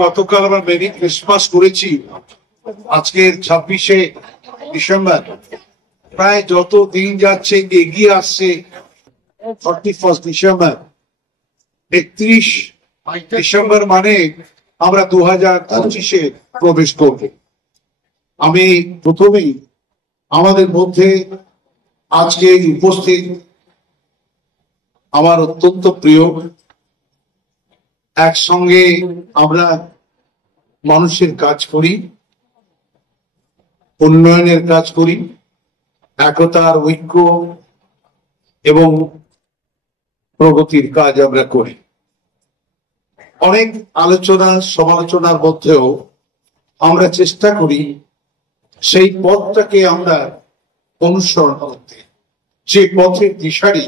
গতকাল আমরা merry Christmas করেছি। আজকের 26শে ডিসেম্বর। প্রায় যত দিন যাচ্ছে এগিয়ে আসছে 31 ডিসেম্বর। 31 ডিসেম্বর মানে আমরা 2025-এ প্রবেশ করব। আমি প্রথমেই আমাদের মধ্যে আজকে উপস্থিত আমার অত্যন্ত প্রিয়, একসঙ্গে আমরা মানুষের কাজ করি, উন্নয়নের কাজ করি, একতার ঐক্য এবং প্রগতির কাজ আমরা করি। অনেক আলোচনা সমালোচনার মধ্যেও আমরা চেষ্টা করি সেই পথটাকে আমরা অনুসরণ করতে, যে পথের দিশারি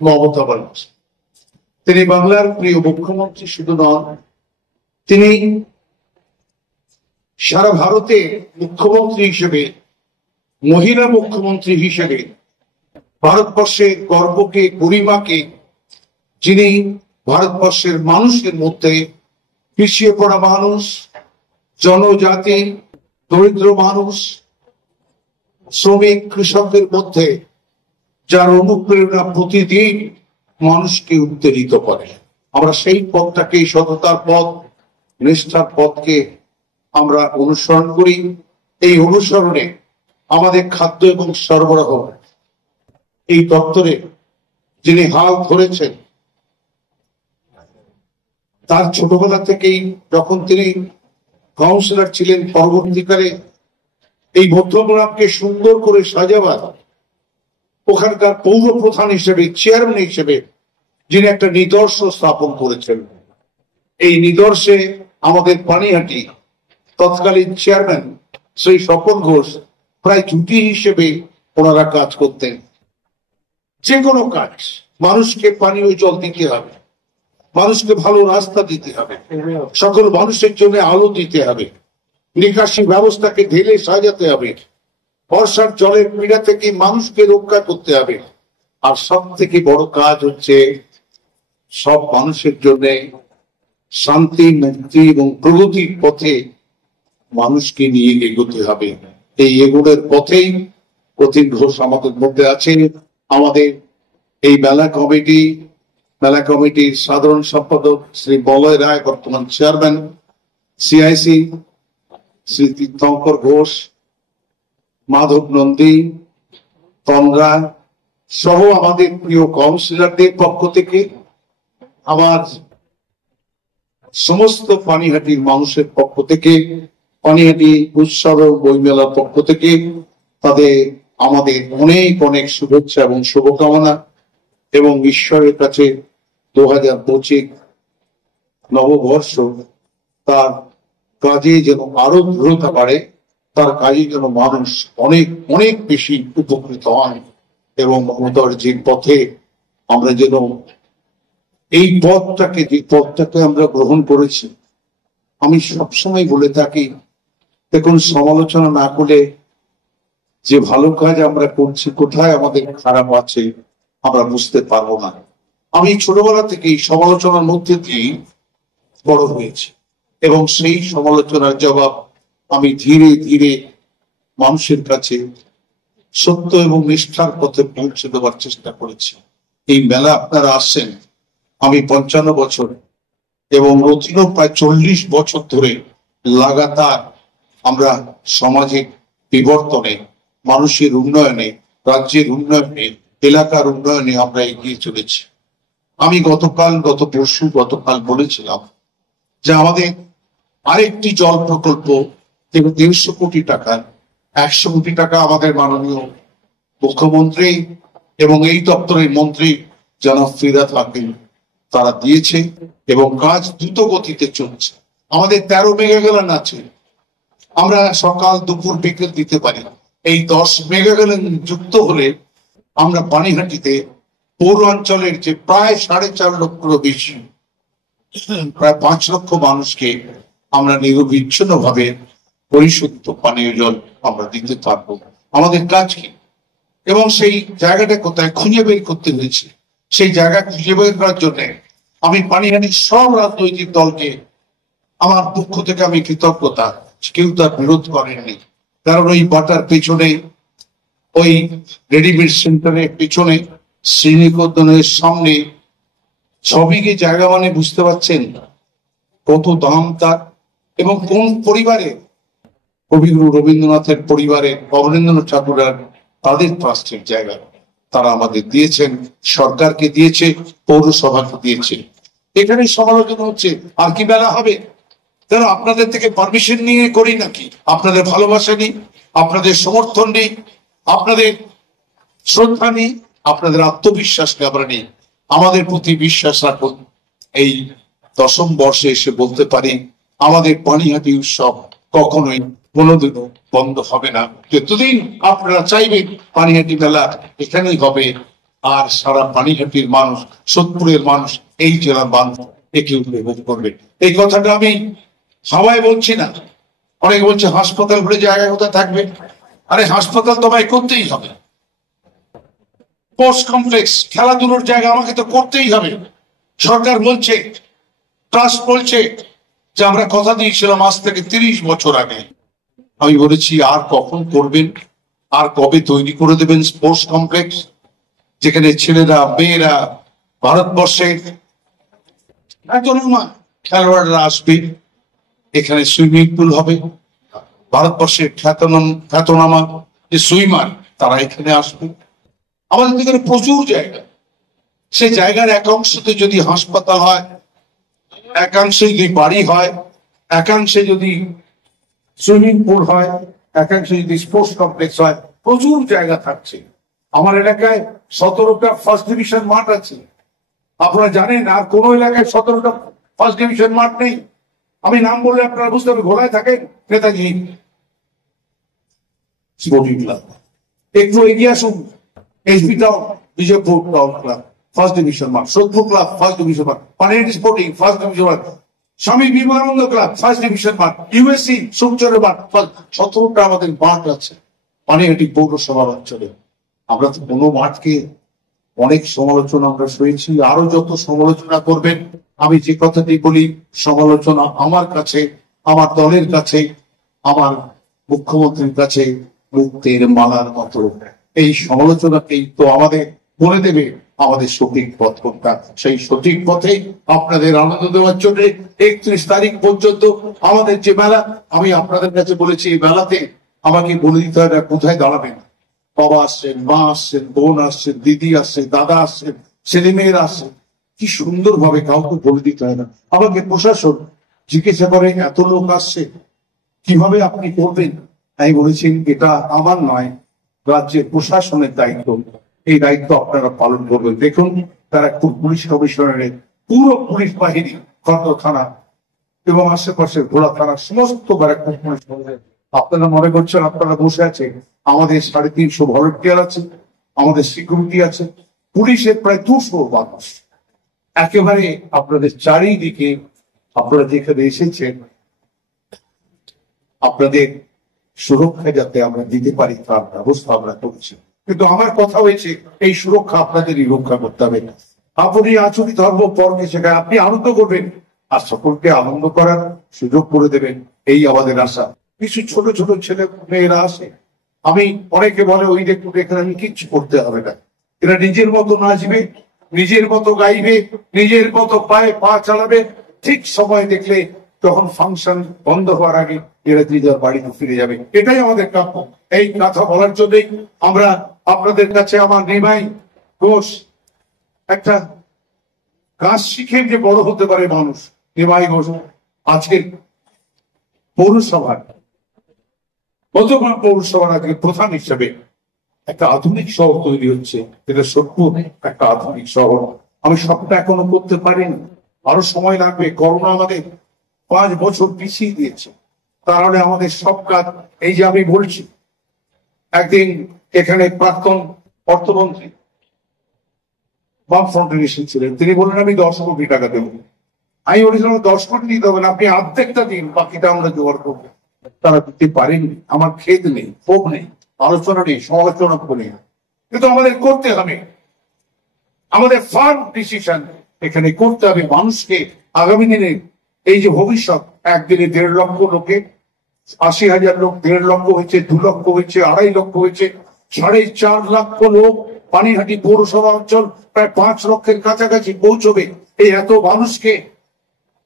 মমতা ব্যানার্জি। তিনি বাংলার প্রিয় মুখ্যমন্ত্রী শুধু নন, তিনি সারা ভারতে মুখ্যমন্ত্রী হিসেবে, মহিলা মুখ্যমন্ত্রী হিসেবে ভারতবর্ষের গর্বকে, গরিমাকে, যিনি ভারতবর্ষের মানুষের মধ্যে পিছিয়ে পড়া মানুষ, জনজাতি, দরিদ্র মানুষ, শ্রমিক, কৃষকদের মধ্যে যার অনুপ্রেরণা প্রতিদিন মানুষকে উত্তেজিত করে। আমরা সেই পথটাকে, সততার পথ, নিষ্ঠার পথকে আমরা অনুসরণ করি। এই অনুসরণে আমাদের খাদ্য এবং সরবরাহ এই দপ্তরে যিনি হাল ধরেছেন, তার ছোটবেলা থেকেই যখন তিনি কাউন্সিলর ছিলেন, পরবর্তীকালে এই মধ্যগ্রামকে সুন্দর করে সাজাবার ওখানকার পৌর প্রধান হিসেবে, চেয়ারম্যান হিসেবে যিনি একটা নিদর্শ স্থাপন করেছেন। এই নিদর্শে আমাদের পানিহাটি তৎকালীন চেয়ারম্যান শ্রী স্বপন ঘোষ প্রায় জুটি হিসেবে ওনারা কাজ করতেন। যে কোনো কাজ, মানুষকে পানীয় জল দিতে হবে, মানুষকে ভালো রাস্তা দিতে হবে, সকল মানুষের জন্য আলো দিতে হবে, নিকাশি ব্যবস্থাকে ঢেলে সাজাতে হবে, বর্ষার জলের পীড়া থেকে মানুষকে রক্ষা করতে হবে। আর সব থেকে বড় কাজ হচ্ছে সব মানুষের জন্য শান্তি, মুক্তি এবং প্রগতির পথে মানুষকে নিয়ে এগোতে হবে। এই এগোনোর পথেই অতীন ঘোষ আমাদের মধ্যে আছে। আমাদের এই মেলা কমিটির সাধারণ সম্পাদক শ্রী বলয় রায়, বর্তমান চেয়ারম্যান, সিআইসি শ্রী তীর্থঙ্কর ঘোষ, মাধব নন্দী, তন্দ্রা সহ আমাদের প্রিয় কাউন্সিলরদের পক্ষ থেকে, আমার সমস্ত পানিহাটির মানুষের পক্ষ থেকে, পানিহাটি উৎসব বইমেলার পক্ষ থেকে তাদের আমাদের অনেক অনেক শুভেচ্ছা এবং শুভকামনা। এবং ঈশ্বরের কাছে 2025 নববর্ষ তার কাজে যেন আরো দৃঢ়তা বাড়ে, তার কাজে যেন মানুষ অনেক অনেক বেশি উপকৃত হন এবং মমতার যে পথে আমরা যেন এই যে পথটাকে আমরা গ্রহণ করেছি। আমি সবসময় বলে থাকি, দেখুন, সমালোচনা না করলে যে ভালো কাজ আমরা করছি, কোথায় আমাদের খারাপ আছে আমরা বুঝতে পারবো না। আমি ছোটবেলা থেকেই সমালোচনার মধ্যে দিয়েই বড় হয়েছি এবং সেই সমালোচনার জবাব আমি ধীরে ধীরে মানুষের কাছে সত্য এবং নিষ্ঠার পথে পৌঁছে দেওয়ার চেষ্টা করেছি। এই মেলা আপনারা আসছেন, আমি 55 বছর এবং রতিনও প্রায় 40 বছর ধরে লাগাতার আমরা সামাজিক বিবর্তনে, মানুষের উন্নয়নে, রাজ্যের উন্নয়নে, এলাকার উন্নয়নে আমরা এগিয়ে চলেছি। আমি গতকাল বলেছিলাম যে আমাদের আরেকটি জল প্রকল্প 300 কোটি টাকার 100 কোটি টাকা আমাদের মাননীয় মুখ্যমন্ত্রী এবং এই দপ্তরের মন্ত্রী জনাব ফিরহাদ হাকিম তারা দিয়েছে এবং কাজ দ্রুত গতিতে চলছে। আমাদের 13 মেগাগ্যালন আছে, আমরা সকাল দুপুর বিকেল দিতে পারি। এই 10 মেগাগ্যালন যুক্ত হলে আমরা পানিহাটিতে পৌর অঞ্চলের যে প্রায় 4.5 লক্ষের বেশি, প্রায় 5 লক্ষ মানুষকে আমরা নিরবিচ্ছিন্ন ভাবে পরিশুদ্ধ পানীয় জল আমরা দিতে পারবো। আমাদের কাজ কি এবং সেই জায়গাটা কোথায় খুঁজে বের করতে হয়েছে। সেই জায়গা খুঁজে বের করার জন্য আমি পানিহাটির সব রাজনৈতিক দলকে আমার পক্ষ থেকে আমি কৃতজ্ঞতা, কেউ তার বিরোধ করেননি। কারণ ওই বাটার পেছনে, ওই রেডিমেড সেন্টারের পেছনে, শ্রীনিকেতনের সামনে সবিকে জায়গা মানে বুঝতে পারছেন কত দাম তার, এবং কোন পরিবারে, কবিগুরু রবীন্দ্রনাথের পরিবারের, অবনীন্দ্রনাথ ঠাকুরের তাদের ট্রাস্টের জায়গা তারা আমাদের দিয়েছেন, সরকারকে দিয়েছে, পৌরসভাকে দিয়েছে। এখানে সমালোচনা হচ্ছে আর কি মেলা হবে, কেন আপনাদের থেকে পারমিশন নিয়ে করি নাকি? আপনাদের ভালোবাসা নেই, আপনাদের সমর্থন নেই, আপনাদের শ্রদ্ধা নেই, আপনাদের আত্মবিশ্বাস আমরা নেই। আমাদের প্রতি বিশ্বাস রাখুন। এই 10ম বর্ষে এসে বলতে পারি আমাদের পানিহাটি উৎসব কখনোই কোনোদিনও বন্ধ হবে না। যতদিন আপনারা চাইবেন পানিহাটি মেলা এখানেই হবে, আর সারা পানিহাটির মানুষ, সোদপুরের মানুষ, এই জেলার মানুষ একে উপভোগ করবে। এই কথাটা আমি হাওয়ায় বলছি না। অনেকে বলছে হাসপাতাল ভরে জায়গায় কোথায় থাকবে। আরে হাসপাতাল তোমায় করতেই হবে, স্পোর্টস কমপ্লেক্স, খেলাধুলোর জায়গা আমাকে তো করতেই হবে। সরকার বলছে, ট্রাস্ট বলছে যে আমরা কথা দিয়েছিলাম আজ থেকে 30 বছর আগে। আমি বলেছি আর কখন করবেন, আর কবে তৈরি করে দেবেন স্পোর্টস কমপ্লেক্স, যেখানে ছেলেরা মেয়েরা ভারতবর্ষের খেলোয়াড়রা আসবে, এখানে সুইমিং পুল হবে, ভারতবর্ষের খ্যাতনামা যে সুইমার তারা এখানে আসবে। আমাদের এখানে প্রচুর জায়গা, সেই জায়গার একাংশতে যদি হাসপাতাল হয়, একাংশে যদি বাড়ি হয়, একাংশে যদি সুইমিং পুল হয়, একাংশে যদি স্পোর্টস কমপ্লেক্স হয়, প্রচুর জায়গা থাকছে। আমার এলাকায় 17টা ফার্স্ট ডিভিশন মাঠ আছে, আপনারা জানেন। আর কোন এলাকায় 17টা ফার্স্ট ডিভিশন মাঠ নেই। আমি নাম বললে আপনারা বুঝতে হবে। ঘোড়ায় থাকেন নেতাজি স্পোর্টিং ক্লাব, একটু এগিয়ে আসুন SP town, Bijoypur town club first division মাঠ, সোদপুর ক্লাব ফার্স্ট ডিভিশন মাঠ, পানিহাটি স্পোর্টিং ফার্স্ট ডিভিশন মাঠ, Swami Vivekananda club first division মাঠ, ইউএসসি সুমচরের মাঠ। 17টা আমাদের মাঠ আছে পানিহাটি পৌরসভার অঞ্চলে। আমরা তো কোনো মাঠকে অনেক সমালোচনা আমরা শুনেছি, আরো যত সমালোচনা করবেন। আমি যে কথাটি বলি, সমালোচনা আমার কাছে, আমার দলের কাছে, আমার মুখ্যমন্ত্রীর কাছে মুক্তের মালার মতো। এই সমালোচনাকেই তো আমাদের বলে দেবে আমাদের সঠিক পথ কোনটা। সেই সঠিক পথে আপনাদের আনন্দ দেওয়ার জন্য 31 তারিখ পর্যন্ত আমাদের যে মেলা, আমি আপনাদের কাছে বলেছি এই মেলাতে আমাকে বলে দিতে হয় না কোথায় দাঁড়াবেন। বাবা আসছেন, মা আসছেন, বোন আসছেন, দিদি আসছেন, দাদা আসছেন, ছেলে মেয়েরা আসছেন। কি সুন্দর ভাবে কাউকে বলে দিতে হয় না। আমাকে প্রশাসন জিজ্ঞাসা করে এত লোক আসছে কিভাবে আপনি করবেন। আমি বলেছি এটা আমার নয়, রাজ্যের প্রশাসনের দায়িত্ব। এই দায়িত্ব আপনারা পালন করবেন। দেখুন ব্যারাকপুর পুলিশ কমিশনারের পুরো পুলিশ বাহিনী, খড়দ থানা এবং আশেপাশের ঘোড়া থানা, সমস্ত ব্যারাকপুর পুলিশ বাহিনী। আপনারা মনে করছেন আপনারা বসে আছে, আমাদের 350 ভলেন্টিয়ার আছে, আমাদের সিকিউরিটি আছে, পুলিশের প্রায় 200 মানুষ একেবারে আপনাদের চারিদিকে। আপনারা যেখানে এসেছেন আপনাদের সুরক্ষা যাতে আমরা দিতে পারি তার ব্যবস্থা আমরা করছি। কিন্তু আমার কথা হয়েছে এই সুরক্ষা আপনাদেরই রক্ষা করতে হবে। আপনি আচরি ধর্ম পর্বে সেখানে আপনি আনন্দ করবেন আর সকলকে আনন্দ করার সুযোগ করে দেবেন, এই আমাদের আশা। কিছু ছোট ছোট ছেলে মেয়েরা আসে, আমি অনেকে বলে ওই দেখুন এখানে আমি কিচ্ছু করতে হবে না, এরা নিজের মতো নাচবে, নিজের মতো গাইবে, নিজের মতো পায়ে পা চালাবে। ঠিক সময় দেখলে তখন ফাংশন বন্ধ হওয়ার আগে এরা যে যার বাড়িতে ফিরে যাবে। এটাই আমাদের কাম্য। এই কথা বলার জন্যই আমরা আপনাদের কাছে আমার নিমাই ঘোষ, একটা কাজ শিখে যে বড় হতে পারে মানুষ, নিমাই ঘোষ আজকের পৌরসভার, গতকাল পৌরসভার আজকে প্রধান হিসেবে একটা আধুনিক শহর তৈরি হচ্ছে। এটা সোদপুর একটা আধুনিক শহর। আমি সবটা এখনো করতে পারিনি, আরো সময় লাগবে। করোনা আমাদের 5 বছর পিছিয়ে দিয়েছে, তাহলে আমাদের সব কাজ, এই যে আমি বলছি, একদিন এখানে প্রাক্তন অর্থমন্ত্রী বামফ্রন্টের এসেছিলেন, তিনি বললেন আমি 10 কোটি টাকা দেবো। আমি বলেছিলাম 10 কোটি দিতে হবে না, আপনি অর্ধেকটা দিন, বাকিটা আমরা জোগাড় করবো। তারা দিতে পারেননি। আমার খেদ নেই, ক্ষোভ নেই, আলোচনা নেই, সমালোচনা করি না, কিন্তু আমাদের করতে হবে। আমাদের ফার্ম ডিসিশন, এখানে করতে হবে মানুষকে। আগামী দিনে এই যে ভবিষ্যৎ, একদিনে 1.5 লক্ষ লোকে 80,000 লোক, 1.5 লক্ষ হয়েছে, 2 লক্ষ হয়েছে, 2.5 লক্ষ হয়েছে, 4.5 লক্ষ লোক পানিহাটি পৌরসভা অঞ্চল প্রায় 5 লক্ষের কাছাকাছি পৌঁছবে। এই এত মানুষকে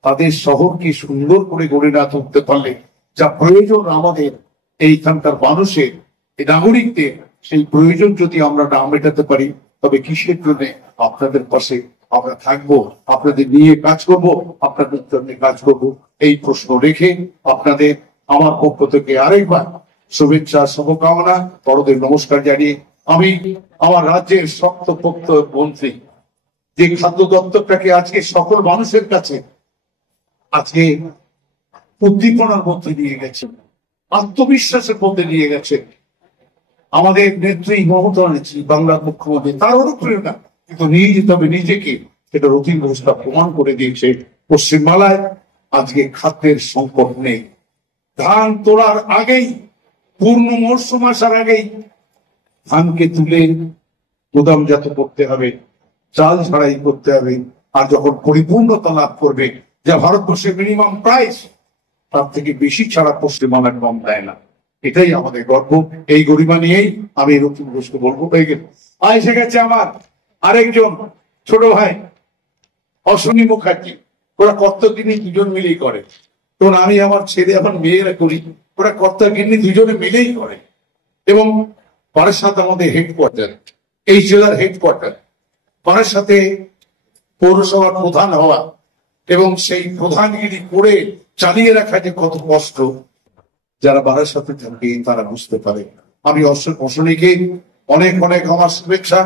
তাদের শহরকে সুন্দর করে গড়ে না তুলতে পারলে, যা প্রয়োজন আমাদের এইখানকার মানুষের, এই নাগরিকদের, সেই প্রয়োজন যদি আমরা না মেটাতে পারি, তবে কিসের জন্য আপনাদের পাশে আমরা থাকবো, আপনাদের নিয়ে কাজ করব, আপনাদের জন্য কাজ করব, এই প্রশ্ন রেখে আপনাদের আমার পক্ষ থেকে আরেকবার শুভেচ্ছা, শুভকামনা, বড়দের নমস্কার জানিয়ে আমি আমার রাজ্যের শক্তপোক্ত মন্ত্রী, যে খাদ্য দপ্তরটাকে আজকে সকল মানুষের কাছে আজকে উদ্দীপনার মধ্যে নিয়ে গেছে, আত্মবিশ্বাসের মধ্যে নিয়ে গেছে আমাদের নেত্রী মমতা নেত্রী, বাংলার মুখ্যমন্ত্রী, তার অনুপ্রেরণা কিন্তু নিয়ে যেতে হবে নিজেকে, সেটা রতিন ঘোষটা প্রমাণ করে দিয়েছে। পশ্চিমবাংলায় আজকে খাদ্যের সংকট নেই। ধান তোলার আগেই, পূর্ণ মরশুম আসার আগেই ধানকে তুলে গুদামজাত করতে হবে, চাল ছাড়াই করতে হবে। আর যখন পরিপূর্ণতা লাভ করবে, যা ভারতবর্ষের মিনিমাম প্রাইস, তার থেকে বেশি ছাড়া পশ্চিমবাংলার কম দেয় না। এটাই আমাদের গর্ব। এই গরিমা নিয়েই আমি রতিন ঘোষকে বলবো। হয়ে গেল, এসে গেছে আমার আরেকজন ছোট ভাই অশ্বিনী মুখার্জি। ওরা কর্তগিন্নি দুজন মিলেই করে। তখন আমি আমার ছেলে, আমার মেয়েরা করি, ওরা কর্তগিন্নি দুজনে মিলেই করে। এবং বারাসাত আমাদের হেডকোয়ার্টার, এই জেলার হেডকোয়ার্টার। বারাসাতে পৌরসভার প্রধান হওয়া এবং সেই প্রধানগিরি করে চালিয়ে রাখা যে কত কষ্ট, যারা বারাসাতে থাকে তারা বুঝতে পারে। আমি অশ্বিনীকে অনেক অনেক আমার শুভেচ্ছা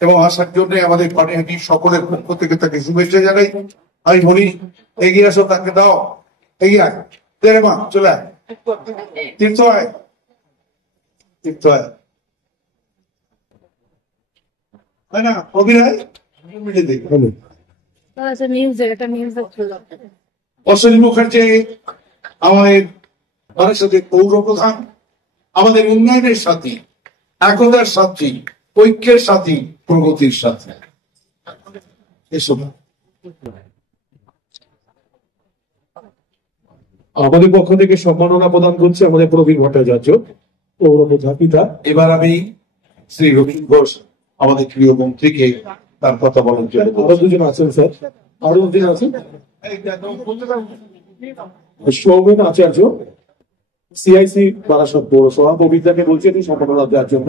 এবং আসার জন্য আমাদের পানিহাটি সকলের পক্ষ থেকে তাকে শুভেচ্ছা জানাই। আমি বলি, এগিয়ে আসো, তাকে দাও, এগিয়ে আয়, দেখ মা, চলে আয়, তীর্থ আয়, তীর্থ আয়, তাই না অভিনয় মিলে দেখ। অশ্বিনী মুখার্জি আমাদের বারাসাতের পৌর প্রধান, আমাদের উন্নয়নের সাথী, একতার সাথী, ঐক্যের সাথী, প্রগতির সাথী। এসব আমাদের পক্ষ থেকে সম্মাননা প্রদান করছে আমাদের প্রবীণ ভট্টাচার্য, পৌর প্রধান পিতা। এবার আমি শ্রী রবীন ঘোষ আমাদের প্রিয় মন্ত্রীকে তার কথা বলার জন্য। আরো দুজন আছেন স্যার, আরো দুজন আছেন, সৌমেন আচার্য, সিআইসি বারাসাত পৌরসভা। প্রবীণদাকে বলছি সম্মাননা দেওয়ার জন্য।